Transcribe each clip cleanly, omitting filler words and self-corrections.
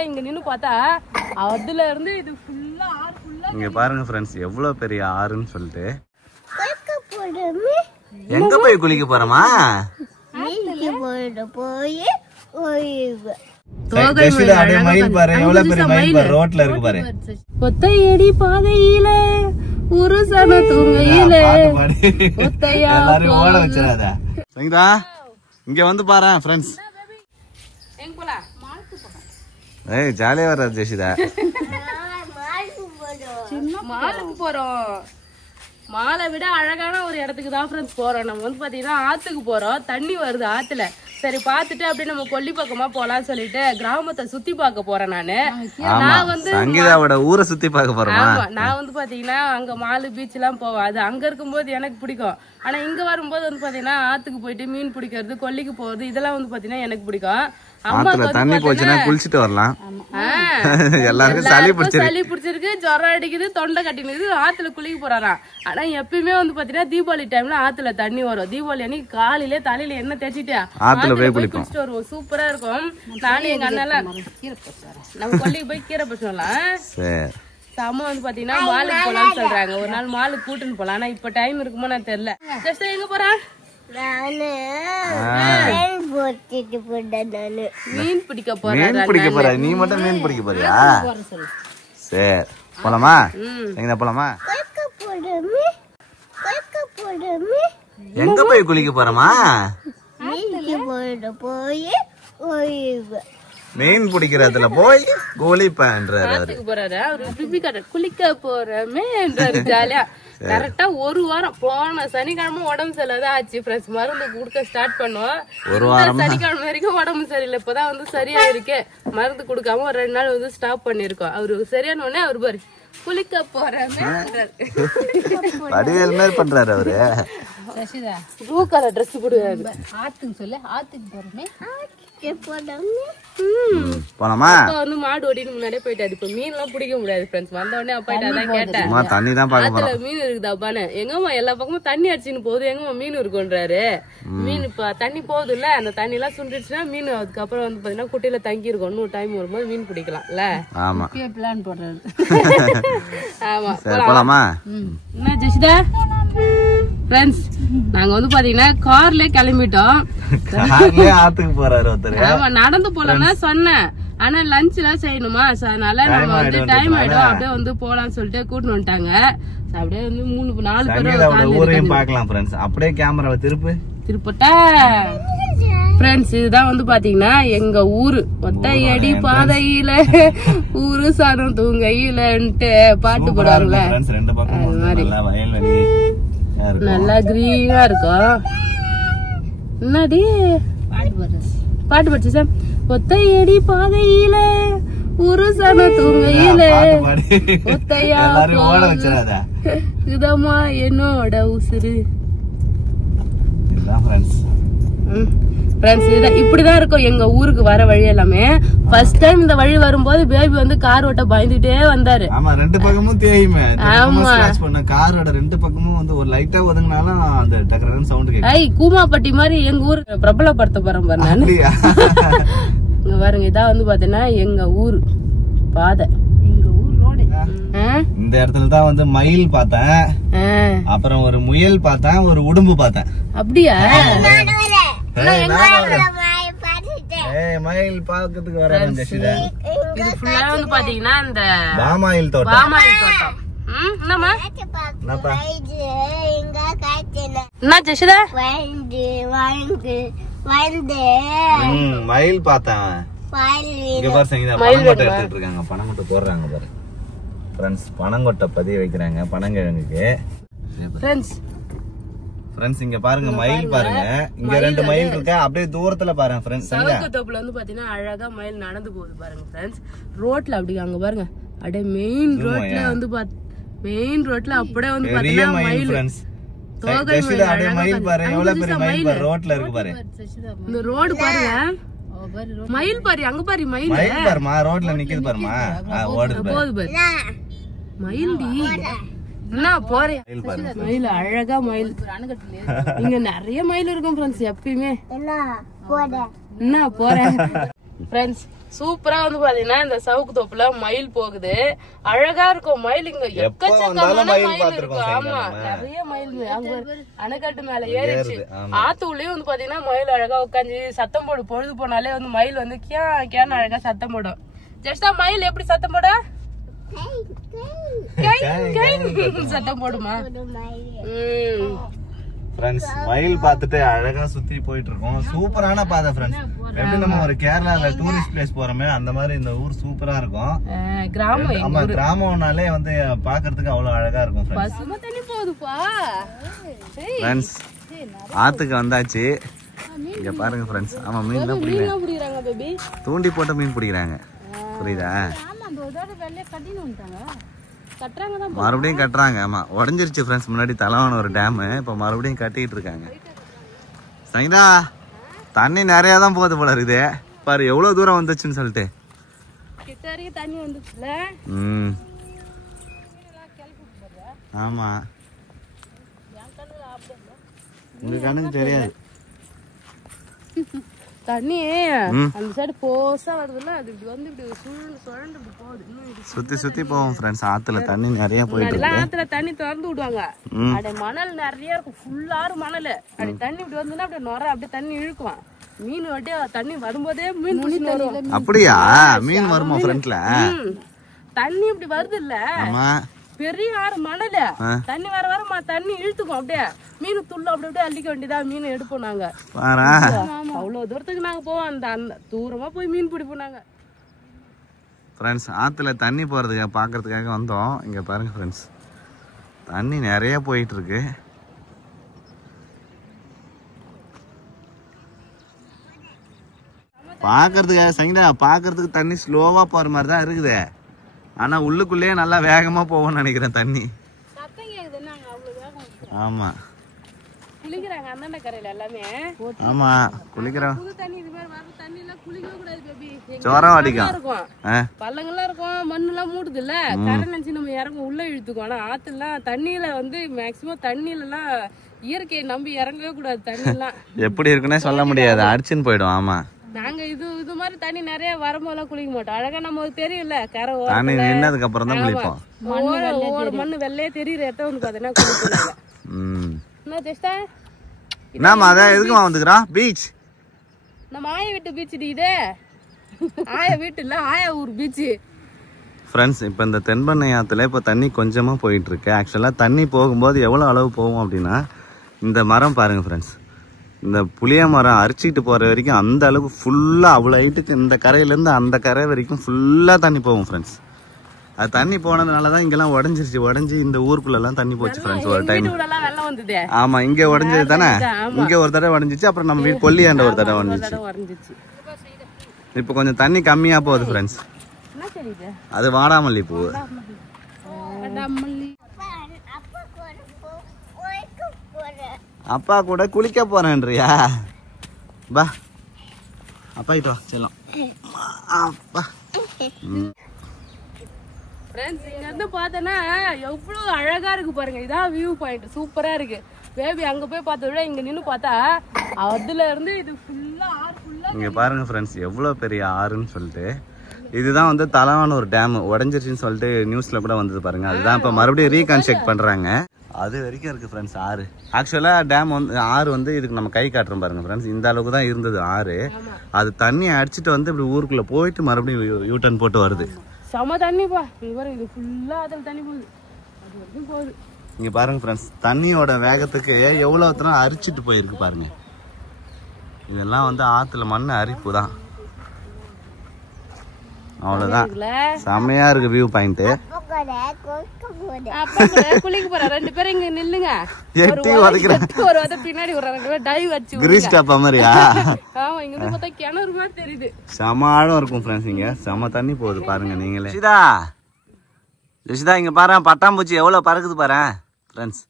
பாத்தீங்கன்னா இங்க நின்னு பார்த்தா அதுல இருந்து இது ஃபுல்லா ஆறு ஃபுல்லா. இங்க பாருங்க ஃப்ரெண்ட்ஸ் எவ்வளவு பெரிய ஆறுன்னு சொல்லிட்டு. எங்க போய் குளிக்க போறோமா? ஒத்தையடி பாதையில ஒரு சன தூங்கையில ஒத்தையா ஓட வச்சிடாத. சரிங்களா? இங்க வந்து பாரு ஃப்ரெண்ட்ஸ். ஏய் ஜாலியா வர ஜெசிதா. மாலுக்கு போறோம். மாலை விட அழகான ஒரு இடத்துக்கு தான் ஃப்ரெண்ட்ஸ் போறோம். நம்ம வந்து பாத்தீங்கன்னா ஆத்துக்கு போறோம். தண்ணி வருது ஆத்துல. சரி பாத்துட்டு அப்படியே நம்ம கொல்லி பக்கமா போலான்னு சொல்லிட்டு கிராமத்தை சுத்தி பார்க்க போறேன் நானு. நான் வந்து சங்கீதாவோட ஊரை சுத்தி பார்க்க போறேன். ஆமா நான் வந்து பாத்தீங்கன்னா அங்க மாலு பீச் எல்லாம் போவேன். அது அங்க இருக்கும்போது எனக்கு பிடிக்கும். ஆனா இங்க வரும்போது வந்து பாத்தீங்கன்னா ஆத்துக்கு போயிட்டு மீன் பிடிக்கிறது, கொல்லிக்கு போறது இதெல்லாம் வந்து பாத்தீங்கன்னா எனக்கு பிடிக்கும். ஆத்துல தண்ணி போச்சுன்னா குளிச்சுட்டு வரலாம். எல்லாருக்கும் சளி பிடிச்சிருக்கு, ஜுரம் அடிக்குது, தொண்டை கட்டினுது, ஆத்துல குளிக்க போறாராம். ஆனா எப்பயுமே வந்து பாத்தீங்கன்னா தீபாவளி டைம்ல ஆத்துல தண்ணி வரும். தீபாவளி அன்னைக்கு காலையில தலையில என்ன தேய்ச்சிட்டு ஆத்துல போய் குளிச்சுட்டு வருவோம். சூப்பரா இருக்கும். நானும் எங்க அண்ணால நம்ம கொல்லிக்கு போய் கீரை பச்சலாம். அம்மா வந்து பாத்தீங்கன்னா மாலுக்கு போலான்னு சொல்றாங்க. ஒரு நாள் மாலுக்கு கூட்டுன்னு போலாம். ஆனா இப்ப டைம் இருக்குமோ நான் தெரியல. ஜஸ்ட் எங்க போறேன்? மீன் பிடிக்க போறேன். நீ மட்டும் மீன் பிடிக்க போறியா? சரி போலாமா? எங்க போலாமா? எங்க போய் குளிக்க போறோமா? மீன் பிடிக்கிறதுல போய் குளிப்பேன்றாரு. குளிக்க போறமே ஜாலியா. கரெக்டா ஒரு வாரம் போன சனிக்கிழமை உடம்பு சரியில்லை ஆச்சு. மருந்து கொடுக்க ஸ்டார்ட் பண்ணுவோம். ஒரு வாரம் சனிக்கிழமை வரைக்கும் உடம்பு சரியில்லை. இப்பதான் வந்து சரியா இருக்கு. மருந்து கொடுக்காம ஒரு 2 நாள் வந்து ஸ்டாப் பண்ணிருக்கோம். அவரு சரியான உடனே அவரு பாரு குளிக்க போறமே வடிவேல் மாதிரி பண்றாரு அவரு. ப்ளூ கலர் ட்ரெஸ் போடுவாரு. ஆத்துக்கு சொல்லு. ஆத்துக்கு போறமே போலாமா? வந்து மாடு ஓடிட்டு முன்னாடியே போயிட்டாரு. இப்ப மீன் எல்லாம் பிடிக்க முடியாது ஃப்ரெண்ட்ஸ். வந்த உடனே அப்பாயிட்ட அதான் கேட்டேன், தண்ணி தான் ஆத்துல மீன் இருக்குதாப்பான்னு. எங்கம்மா எல்லா பக்கமும் தண்ணி அடிச்சுன்னு போகுது, எங்கம்மா மீன் இருக்குன்றாரு. மீன் இப்ப தண்ணி போகுது இல்ல, அந்த தண்ணி எல்லாம் சுண்டிடுச்சுன்னா மீன் அதுக்கப்புறம் வந்து பாத்தீங்கன்னா குட்டையில தங்கி இருக்கும். இன்னும் டைம் வரும்போது மீன் பிடிக்கலாம் இல்ல. ஆமா பிளான் போடுறாரு. ஆமா போலாமா? என்ன ஜெசிதா ஃப்ரெண்ட்ஸ், நாங்க வந்து பாத்தீங்கன்னா கார்ல கிளம்பிட்டோம். ஆத்துக்கு போறாரு ஒருத்தர். ஆமா நடந்து போலாம்னா சொன்னேன். ஆனா லஞ்ச் எல்லாம் செய்யணுமா, அதனால நம்ம வந்து டைம் ஆயிடும். அப்படியே வந்து போலாம்னு சொல்லிட்டு கூட்டிட்டு வந்துட்டாங்க. அப்படியே வந்து 3-4 பேரும் ஊரையும் பார்க்கலாம் ஃப்ரெண்ட்ஸ். அப்படியே கேமராவை திருப்பட்டா ஃப்ரெண்ட்ஸ். இதுதான் வந்து பாத்தீங்கன்னா எங்க ஊரு. ஒத்தையடி பாதையில ஊரு சாதம் தூங்கையிலன்ட்டு பாட்டு போடுவாங்களே, அது மாதிரி நல்லா கிரீனா இருக்கும். என்னடி பாட்டு படிச்சு சார்? ஒத்தையடி பாதையில ஒரு சன தூங்கையில ஒத்தையா இதமா என்னோட உசுறு. இப்படிதான் இருக்கும் எங்க ஊருக்கு வர வழி எல்லாமே. ஃபர்ஸ்ட் டைம் இந்த வழி வரும்போது பேபி வந்து கார் ஓட்ட பயந்துட்டே வந்தாரு. ஆமா 2 பக்கமும் தேயுமே. ஆமா காரோட 2 பக்கமும் வந்து ஒரு லைட்டா ஒதுங்கினாலும் அந்த டக்கரன் சவுண்ட் கேக்குது. ஐ கூமாப்பட்டி மாதிரி எங்க ஊர் பிரபலப்படுத்த போறேன் பாரு நானு. இங்க பாருங்க, இதான் வந்து பாத்தீங்கன்னா எங்க ஊர் பாதை. இந்த இடத்துல தான் வந்து மயில் பார்த்தேன், அப்புறம் ஒரு முயல் பார்த்தேன், ஒரு உடும்பு பார்த்தேன். அப்படியா? மயில் பாக்கிறதுக்கு வரேன் ஜெசிதா. இது ஃபுல்லா வந்து பாத்தீங்கன்னா இந்த பாமாயில் தோட்டம். பாமாயில் தோட்டம். என்னமா என்ன ஜெசிதா? மயில் பார்த்தேன். இங்க பாரு சங்கீதா, பனங்கொட்டை எடுத்துட்டு இருக்காங்க. பனங்கொட்டை போடுறாங்க பாரு ஃப்ரெண்ட்ஸ். பனங்கொட்டை பதிய வைக்கிறாங்க பனங்கிழங்குக்கு. ஃப்ரெண்ட்ஸ் இங்க பாருங்க மயில் பாருங்க. இங்க 2 மயில் இருக்கா. அப்படியே தூரத்துல பாருங்க ஃப்ரெண்ட்ஸ். சவுக்கத்தோப்புல வந்து பாத்தீங்கன்னா அழகா மயில் நடந்து போகுது பாருங்க ஃப்ரெண்ட்ஸ். ரோட்ல அப்படி அங்க பாருங்க, அப்படியே மெயின் ரோட்ல வந்து மெயின் ரோட்ல அப்படியே வந்து பாத்தீங்கன்னா மயில் ஃப்ரெண்ட்ஸ். அப்படியே மயில் பாருங்க, எவ்வளவு பெரிய மயில் பாரு ரோட்ல இருக்கு பாரு. இந்த ரோடு பாருங்க, மயில் பாரு அங்க பாரு. மயில் பாருமா ரோட்ல நிக்குது பாருமா, ஓடுது பாரு மயில். டி என்ன போறேன் மயில், அழகா மயில். இங்க நிறைய மயில் இருக்கும் ஃப்ரெண்ட்ஸ் எப்பயுமே. என்ன போறேன் ஃப்ரெண்ட்ஸ். சூப்பரா வந்து பாத்தீங்கன்னா இந்த சவுக்கு தோப்புல மயில் போகுது. அழகா இருக்கும் மயில். இங்க எக்கச்சக்கமான மயில் இருக்கும். ஆமா, நிறைய மயில். அங்க அணைக்கட்டு மேல ஏறிச்சு. ஆத்து உள்ளே வந்து பாத்தீங்கன்னா மயில் அழகா உட்காந்து சத்தம் போடும். பொழுது போனாலே வந்து மயில் வந்து கேன்னு அழகா சத்தம் போடும். ஜஸ்டா மயில் எப்படி சத்தம் போட சத்தம் போடுமா? ஃப்ரெண்ட்ஸ் மயில் பார்த்துட்டு அழகா சுத்தி போயிட்டு இருக்கோம். சூப்பரான பாதை ஃப்ரெண்ட்ஸ். எப்படி நம்ம ஒரு கேரளால டூரிஸ்ட் பிளேஸ் போறோமே அந்த மாதிரி இந்த ஊர் சூப்பரா இருக்கும். கிராமம். ஆமா, கிராமம்னாலே வந்து பாக்குறதுக்கு அவ்வளவு அழகா இருக்கும் ஃப்ரெண்ட்ஸ். ஆத்துக்கு வந்தாச்சு. இங்க பாருங்க ஃப்ரெண்ட்ஸ். ஆமா, மீன் தான் பிடிக்கிறாங்க. தூண்டி போட்ட மீன் பிடிக்கிறாங்க. புரியுதா? மறுபடியும் கட்டுறாங்க. ஆமா, உடஞ்சிருச்சு ஃப்ரெண்ட்ஸ். முன்னாடி தலவான ஒரு டேம், இப்ப மறுபடியும் கட்டிட்டு இருக்காங்க. சங்கீதா, தண்ணி நிறைய தான் போகுது போல இருக்குது. பாரு எவ்வளவு தூரம் வந்துச்சுன்னு சொல்லிட்டு. ஆமா, உங்க கண்ணுக்கு தெரியாது. தண்ணி அந்த சைடு போசா வருதுல, அது இப்படி வந்து இப்படி சுழண்டு இப்படி போகுது. சுத்தி சுத்தி போவோம் ஃப்ரெண்ட்ஸ். ஆத்துல தண்ணி நிறைய போயிட்டு இருக்கு. ஆத்துல தண்ணி திறந்து விடுவாங்க. அப்படியே மணல் நிறைய இருக்கும். ஃபுல்லாரு மணல். அப்படி தண்ணி இப்படி வந்துன்னா அப்படியே நொற அப்படியே தண்ணி இழுக்குவான். மீன் அப்படியே தண்ணி வரும்போதே மீன் பிடிச்சிட்டு வரும். அப்படியா? மீன் வருமா ஃப்ரண்ட்ல? தண்ணி இப்படி வருது இல்ல, பெரிய ஆறு மணல். தண்ணி வர வர தண்ணி இழுத்துக்கும். அப்படியே மீன் துள்ள அப்படி அப்படியே அள்ளிக்க வேண்டியதா. மீன் எடுப்போம் நாங்க. அவ்வளவு தூரத்துக்கு நாங்க போவோம். அந்த தூரமா போய் மீன் பிடிப்போம் நாங்க. ஃப்ரெண்ட்ஸ், ஆத்துல தண்ணி போறதுக்காக பாக்குறதுக்காக வந்தோம். இங்க பாருங்க ஃப்ரெண்ட்ஸ், தண்ணி நிறைய போயிட்டு இருக்கு. பாக்குறதுக்காக சங்கீதா, பாக்குறதுக்கு தண்ணி ஸ்லோவா போற மாதிரி தான் இருக்குது. ஆனா உள்ளுக்குள்ளேயே நல்லா வேகமா போகும்னு நினைக்கிறேன் தண்ணி. ஆமா, குளிக்கிறாங்க அந்தாண்ட கரையில எல்லாமே. ஆமா, குளிக்கிறோம். சோரம் அடிக்கும். பள்ளங்கள்லாம் இருக்கும், மண்ணு எல்லாம் மூடுது இல்ல. கரை நினைச்சு நம்ம இறங்க உள்ள இழுத்துக்கும். ஆனா ஆத்துலாம் தண்ணியில வந்து மேக்சிமம் தண்ணியில எல்லாம் இயற்கையை நம்பி இறங்கவே கூடாது. தண்ணி எல்லாம் எப்படி இருக்குன்னே சொல்ல முடியாது, அடிச்சுன்னு போயிடும். ஆமா, நாங்க இது மாதிரி தண்ணி நிறைய வரும்போதெல்லாம் குளிக்க மாட்டோம். அழகா நமக்கு தெரியும்ல, கரை நின்னதுக்கு அப்புறம் தான் குளிப்போம். ஒரு மண்ணு வெள்ளையே தெரியுற இடத்த வந்து பாத்தீங்கன்னா குளிக்கிறாங்க. என்ன ஜெஸ்டா, என்னமா அதான் எதுக்குமா வந்துக்கிறோம்? பீச். நம்ம ஆய வீட்டு பீச் இது. ஆய வீட்டு இல்ல, ஆய ஊர் பீச். ஃப்ரெண்ட்ஸ், இப்போ இந்த தென்பண்ணை ஆத்துல இப்போ தண்ணி கொஞ்சமா போயிட்டு இருக்கு. ஆக்சுவலா தண்ணி போகும்போது எவ்வளவு அளவு போகும் அப்படின்னா, இந்த மரம் பாருங்க ஃப்ரெண்ட்ஸ், இந்த புளிய மரம் அரிச்சிட்டு போற வரைக்கும் அந்த அளவுக்கு ஃபுல்லா அவ்வளோ ஹைட்டுக்கு இந்த கரையிலேருந்து அந்த கரை வரைக்கும் ஃபுல்லா தண்ணி போகும் ஃப்ரெண்ட்ஸ். அது தண்ணி போனதுனாலதான் இங்கெல்லாம் உடஞ்சிருச்சு. உடஞ்சி இந்த ஊருக்குள்ளெல்லாம் தண்ணி போச்சு ஃப்ரெண்ட்ஸ் ஒரு டைம். ஆமா, இங்க உடஞ்சது தானே. இங்க ஒரு தடவை உடஞ்சிச்சு, அப்புறம் நம்ம வீட்டு கொல்லியாண்ட ஒரு தடவை உடஞ்சிச்சு. இப்போ கொஞ்சம் தண்ணி கம்மியா போகுது ஃப்ரெண்ட்ஸ். அது வாடாமல்லி பூ. அப்பா கூட குளிக்க போறேன்றியா? பா, அப்பா கிட்ட வா செல்லம். அப்பா ஃப்ரெண்ட்ஸ், இங்க இருந்து பார்த்தனா எவ்வளவு அழகா இருக்கு பாருங்க. இதான் வியூ பாயிண்ட், சூப்பரா இருக்கு. பேபி அங்க போய் பார்த்தத விட இங்க நின்னு பார்த்தா அதுல இருந்து இது ஃபுல்லா ஆறு ஃபுல்லா. இங்க பாருங்க ஃப்ரெண்ட்ஸ், எவ்வளவு பெரிய ஆறுன்னு சொல்லிட்டு. இதுதான் வந்து தலவான ஒரு டேம் உடஞ்சிருச்சுன்னு சொல்லிட்டு நியூஸ்ல கூட வந்தது பாருங்க. அதுதான் இப்ப மறுபடியும் ரீகன்ஸ்ட்ரக்ட் பண்றாங்க. அது வரைக்கும் இருக்கு ஃப்ரெண்ட்ஸ் ஆறு. ஆக்சுவலா டேம் வந்து ஆறு வந்து இதுக்கு நம்ம கை காட்டுறோம் பாருங்க ஃப்ரெண்ட்ஸ். இந்த அளவுக்கு தான் இருந்தது ஆறு. அது தண்ணி அடிச்சுட்டு வந்து இப்படி ஊருக்குள்ள போயிட்டு மறுபடியும் யூட்டர்ன் போட்டு வருது. சம தண்ணி பா. இது ஃபுல்லா அதுல தண்ணி போகுது. அது வரைக்கும் போகுது. இங்க பாருங்க ஃப்ரெண்ட்ஸ், தண்ணியோட வேகத்துக்கு எவ்வளவு தூரம் அரிச்சிட்டு போயிருக்கு பாருங்க. இதெல்லாம் வந்து ஆத்துல மண்ணு அரிப்பு தான். அவ்வளவுதான், செமையா இருக்கு வியூ பாயிண்ட். குளிக்க போற ரெண்டு பேரும் இங்க நில்லுங்க. ஒரு பின்னாடி ஒரு ரெண்டு பேரும் டைவ் வச்சு கிரிஸ்டாப்பா மாதிரியா? ஆமா, இங்க இருந்து பார்த்தா கிணறு மாதிரி தெரியுது. செம ஆழம் இருக்கும் ஃப்ரெண்ட்ஸ். இங்க செம தண்ணி போகுது பாருங்க நீங்களே. ஜெசிதா இங்க பாரு, பட்டாம்பூச்சி எவ்வளவு பறக்குது பாரு ஃப்ரெண்ட்ஸ்.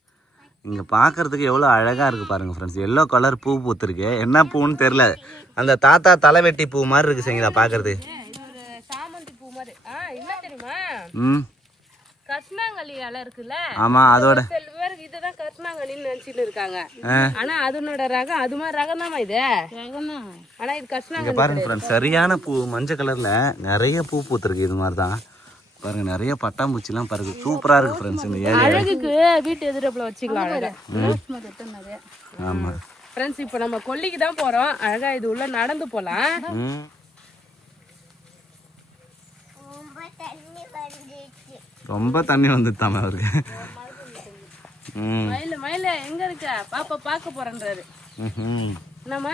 இங்க பாக்குறதுக்கு எவ்வளவு அழகா இருக்கு பாருங்க ஃப்ரெண்ட்ஸ். எல்லோ கலர் பூ பூத்துருக்கு. என்ன பூன்னு தெரியல. அந்த தாத்தா தலைவெட்டி பூ மாதிரி இருக்கு சங்கீதா பாக்குறது. கஷ்ணாங்கலி இலை இருக்குல்ல, ஆமா அதோட சில பேருக்கு இதுதான் கஷ்ணாங்கலின்னு நினைச்சிட்டு இருக்காங்க. ஆனா அதனோட ரகம் அது மாதிரி ரகம் தான் இது. ஆனா இது கஷ்ணாங்கலி. பாருங்க ஃப்ரெண்ட்ஸ், சரியான பூ மஞ்சள் கலர்ல நிறைய பூ பூத்துருக்கு. இது மாதிரி தான் பாருங்க, நிறைய பட்டாம்பூச்சி எல்லாம் பாருங்க, சூப்பரா இருக்கு ஃப்ரெண்ட்ஸ். இந்த ஏரியா அழகுக்கு வீட்டு எதிரப்புல வச்சுக்கலாம். ஆமா ஃப்ரெண்ட்ஸ், இப்போ நம்ம கொல்லிக்கு தான் போறோம். அழகா இது உள்ள நடந்து போலாம். ரொம்ப தண்ணி வந்துட்டாம அவருக்கு. மயில மயில எங்க இருக்க பாப்பா பாக்க போறேன்றாரு. என்னம்மா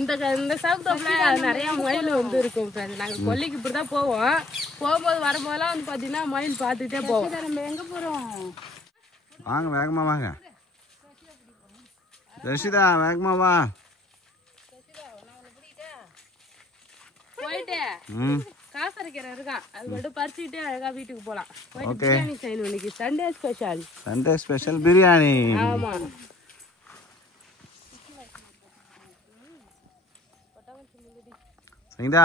இந்த சவுத்தோப்புல நிறைய மயில் வந்து இருக்கும். நாங்க கொல்லிக்கு இப்படிதான் போவோம். போகும்போது வரும்போதெல்லாம் வந்து பாத்தீங்கன்னா மயில் பாத்துக்கிட்டே போவோம். நம்ம எங்க போறோம்? வாங்க வேகமா வாங்க ரஷிதா, வேகமா வா. போயிட்டு காசரிக்கிற இருக்கான், அது மட்டும் பறிச்சுக்கிட்டே அழகா வீட்டுக்கு போலாம். போயிட்டு பிரியாணி செய்யணும் இன்னைக்கு. Sunday special. Sunday special biryani. ஆமா. சரிதா,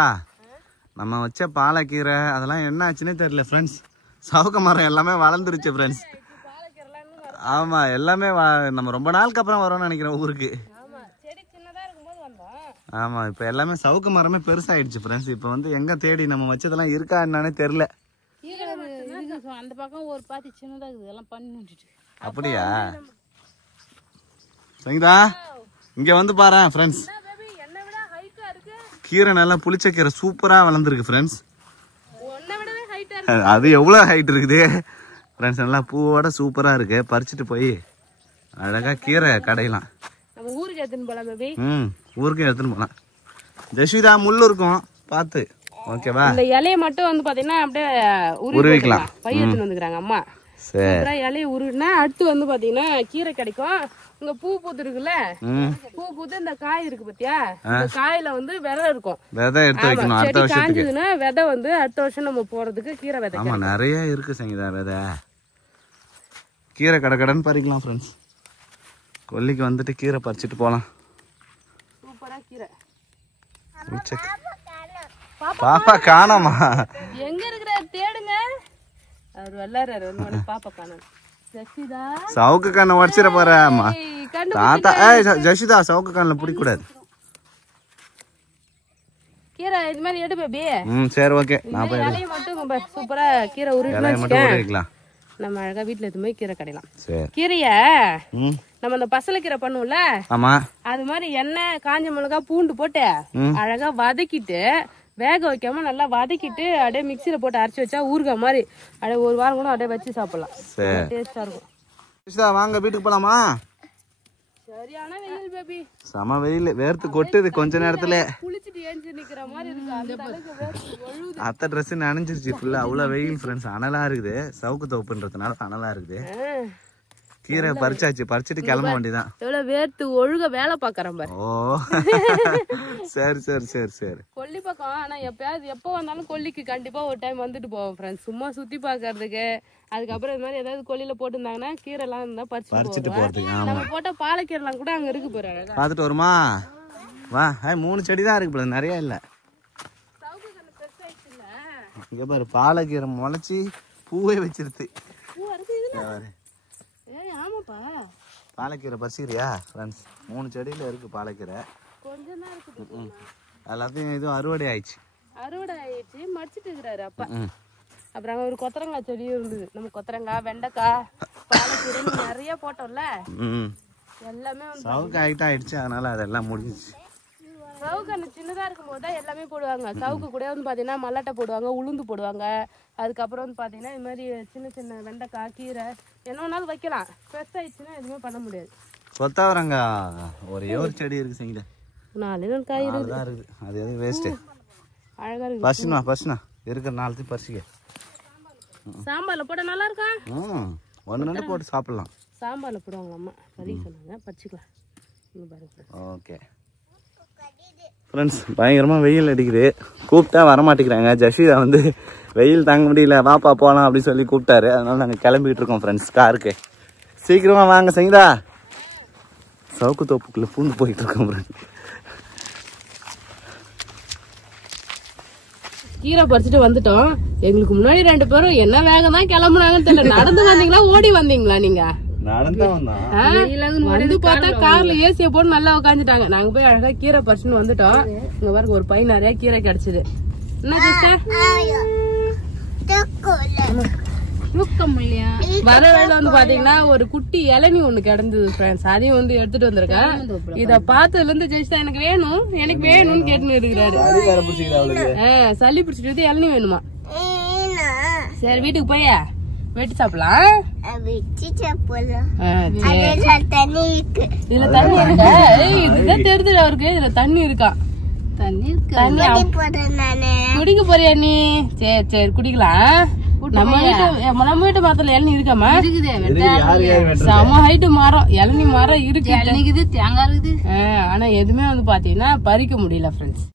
நம்ம வச்ச பாலக்கீரை அதெல்லாம் என்ன ஆச்சுன்னே தெரியல ஃப்ரெண்ட்ஸ். சவுக்க மரம் எல்லாமே வளர்ந்துருச்சு ஃப்ரெண்ட்ஸ். ஆமா, எல்லாமே நம்ம ரொம்ப நாளுக்கு அப்புறம் வரோம்னு நினைக்கிறேன் ஊருக்கு. ஆமா, இப்ப எல்லாமே சவுக்கு மரமே பெருசாயிடுச்சு ஃப்ரெண்ட்ஸ். இப்ப வந்து எங்க தேடி நம்ம வச்சதெல்லாம் இருக்கா என்னன்னு தெரியல. அந்த பக்கம் ஒரு பாத்தி சின்னதா இருக்குது, எல்லாம் பண்ணி. அப்படியா சரிதா, இங்க வந்து பாரு ஃப்ரெண்ட்ஸ், கீரை நல்லா புளிச்ச கீரை சூப்பரா வளர்ந்துருக்கு ஃப்ரெண்ட்ஸ். அது எவ்வளவு ஹைட் இருக்குது ஃப்ரெண்ட்ஸ். நல்லா பூவோட சூப்பரா இருக்கு. பறிச்சுட்டு போய் அழகா கீரை கடையலாம். ஊருக்கு எடுத்துன்னு போலாம் பேபி. ஊருக்கு எடுத்துன்னு போலாம். ஜெஸ்விதா, முள்ளு இருக்கும் பார்த்து, ஓகேவா? இந்த இலையை மட்டும் வந்து பாத்தீங்கன்னா அப்படியே உருவிக்கலாம். பை எடுத்துன்னு வந்துக்கிறாங்க அம்மா. சரி, இலையை உருவினா அடுத்து வந்து பாத்தீங்கன்னா கீரை கிடைக்கும். இங்க பூ பூத்து இருக்குல்ல, பூ பூத்து இந்த காய் இருக்கு பாத்தியா, இந்த காயில வந்து விதை இருக்கும். விதை எடுத்து வைக்கணும் அடுத்த வருஷத்துக்கு. காஞ்சதுன்னா விதை வந்து அடுத்த வருஷம் நம்ம போறதுக்கு கீரை விதை. ஆமா, நிறைய இருக்கு சங்கீதா விதை. கீரை கடன்னு பறிக்கலாம் ஃப்ரெண்ட்ஸ். கொல்லிக்கு வந்துட்டு கீரை பறிச்சுட்டு போலாம். சூப்பரா கீரை. பாப்பா காணோமா? எங்க இருக்கிற தேடுங்க. அவர் வெள்ளாரு வந்து பாப்பா காணோம். ஜெசிதா, சவுக்கு கண்ணை உடச்சிட போறேம்மா தாத்தா. ஜெசிதா, சவுக்கு கண்ணில் பிடிக்க கூடாது. கீரை இது மாதிரி எடு பேபி. சரி, ஓகே. நான் போய் இலையை மட்டும் சூப்பரா கீரை உருவிக்கலாம். நம்ம அழகா வீட்டுல எதுவுமே கீரை கடையலாம். கீரைய நம்ம அந்த பசலை கீரை பண்ணுவோம்ல, ஆமா, அது மாதிரி எண்ணெய் காஞ்ச மிளகா பூண்டு போட்டு அழகா வதக்கிட்டு, வேக வைக்காம நல்லா வதக்கிட்டு அப்படியே மிக்சியில போட்டு அரைச்சி வச்சா ஊறுகாய் மாதிரி அப்படியே ஒரு வாரம் கூட அப்படியே வச்சு சாப்பிடலாம். டேஸ்டா இருக்கும். வாங்க வீட்டுக்கு போலாமா? சரியான வெயில் பேபி. சம வெயில், வேர்த்து கொட்டுது கொஞ்ச நேரத்துல. குளிச்சிட்டு ஏஞ்சி நிக்கிற மாதிரி இருக்கு. அத்தை ட்ரெஸ் நனைஞ்சிருச்சு ஃபுல்லா. அவ்வளவு வெயில் ஃப்ரெண்ட்ஸ். அனலா இருக்குது. சவுக்கு தோப்புன்றதுனால அனலா இருக்குது. கீரை பறிச்சாச்சு, பறிச்சுட்டு கிளம்ப வேண்டியதான். எவ்வளவு வேர்த்து ஒழுக வேலை பாக்குறேன் பாரு. ஓ சரி சரி சரி சரி. கொல்லி பக்கம் ஆனா எப்பயாவது எப்போ வந்தாலும் கொல்லிக்கு கண்டிப்பா ஒரு டைம் வந்துட்டு போவோம் ஃப்ரெண்ட்ஸ். சும்மா சுத்தி பாக்குறதுக்கு. அதுக்கப்புறம் இது மாதிரி ஏதாவது கொல்லியில போட்டுருந்தாங்கன்னா கீரை எல்லாம் இருந்தா பறிச்சுட்டு போறதுக்கு. நம்ம போட்ட பாலக்கீரை எல்லாம் கூட அங்க இருக்கு போற. பாத்துட்டு வருமா? வா. 3 செடி தான் இருக்கு போல, நிறைய இல்ல. இங்க பாரு, பாலக்கீரை முளைச்சி பூவே வச்சிருது. ஆமாப்பா, பாலக்கீரை பறிச்சுக்கிறியா ஃப்ரெண்ட்ஸ்? 3 செடியில இருக்கு பாலக்கீரை. கொஞ்சம் தான் இருக்கு. எல்லாத்தையும் இது அறுவடை ஆயிடுச்சு. அறுவடை ஆயிடுச்சு, மடிச்சிட்டு இருக்கிறாரு அப்பா. அப்புறம் ஒரு கொத்தரங்காய் செடியும் இருந்தது. நம்ம கொத்தரங்காய், வெண்டைக்காய், பாலக்கீரை நிறைய போட்டோம்ல, எல்லாமே சவுக்கு ஆயிடுச்சு. அதனால அதெல்லாம் முடிஞ்சிச்சு. சவுக்கு அந்த சின்னதா இருக்கும் போது தான் எல்லாமே போடுவாங்க. சவுக்கு கூட வந்து பாத்தீங்கன்னா மல்லாட்டை போடுவாங்க, உளுந்து போடுவாங்க. அதுக்கப்புறம் வந்து பாத்தீங்கன்னா இது மாதிரி சின்ன சின்ன வெண்டைக்காய், கீரை என்ன வேணாலும் வைக்கலாம். ஃப்ரெஷ் ஆயிடுச்சுன்னா எதுவுமே பண்ண முடியாது. கொத்தவரங்காய் ஒரே ஒரு செடி இருக்கு சீங்க. 4 காய் இருக்குது. அது எதுவும் வேஸ்ட். அழகா இருக்கு. பர்சனா இருக்கிற 4 பறிச்சுக்க. சாம்பார்ல போட நல்லா இருக்கா? 1 போட்டு சாப்பிடலாம். சாம்பார்ல போடுவாங்க அம்மா. பறிக்க சொன்னாங்க, பறிச்சுக்கலாம். ஓகே ஃப்ரெண்ட்ஸ், பயங்கரமாக வெயில் அடிக்குது. கூப்பிட்டா வரமாட்டேங்கிறாங்க. ஜஷீதா வந்து வெயில் தாங்க முடியல, வாப்பா போகலாம் அப்படின்னு சொல்லி கூப்பிட்டாரு. அதனால நாங்கள் கிளம்பிட்டு இருக்கோம் ஃப்ரெண்ட்ஸ் காருக்கு. சீக்கிரமா வாங்க சங்கீதா. சவுக்கு தோப்புக்குள்ள பூந்து போயிட்டு இருக்கோம் ஃப்ரெண்ட்ஸ். கீரை பறிச்சுட்டு வந்துட்டோம். எங்களுக்கு முன்னாடி 2 பேரும் என்ன வேகம் தான் கிளம்புனாங்கன்னு தெரியல. நடந்து வந்தீங்களா ஓடி வந்தீங்களா நீங்க? வந்து பார்த்தா கார்ல ஏசிய போட்டு நல்லா உட்காந்துட்டாங்க. நாங்க போய் அழகா கீரை பறிச்சுன்னு வந்துட்டோம். இங்க பாருங்க ஒரு பை நிறைய கீரை கிடைச்சது. என்ன வர வேலை வந்து பாத்தீங்கன்னா ஒரு குட்டி இளநீ ஒண்ணு கிடந்தது ஃப்ரெண்ட்ஸ். அதையும் வந்து எடுத்துட்டு வந்திருக்கேன். இத பார்த்ததுல இருந்து ஜெயிச்சா எனக்கு வேணும்னு கேட்டுன்னு இருக்கிறாரு. சளி பிடிச்சிட்டு இளநீ வேணுமா? சரி வீட்டுக்கு போய் வெட்டி சாப்பிடலாம். இதுல தண்ணி இருக்கா? இதுதான் தெரியுது அவருக்கு. இதுல தண்ணி இருக்கா? தண்ணி குடிக்க போறியா நீ? சரி குடிக்கலாம். நம்ம வீட்டு மரத்துல இளநீ இருக்காமா? செம ஹைட்டு மரம், இளநீ மரம் இருக்கு, தேங்காய் இருக்குது. ஆனா எதுவுமே வந்து பாத்தீங்கன்னா பறிக்க முடியல ஃப்ரெண்ட்ஸ்.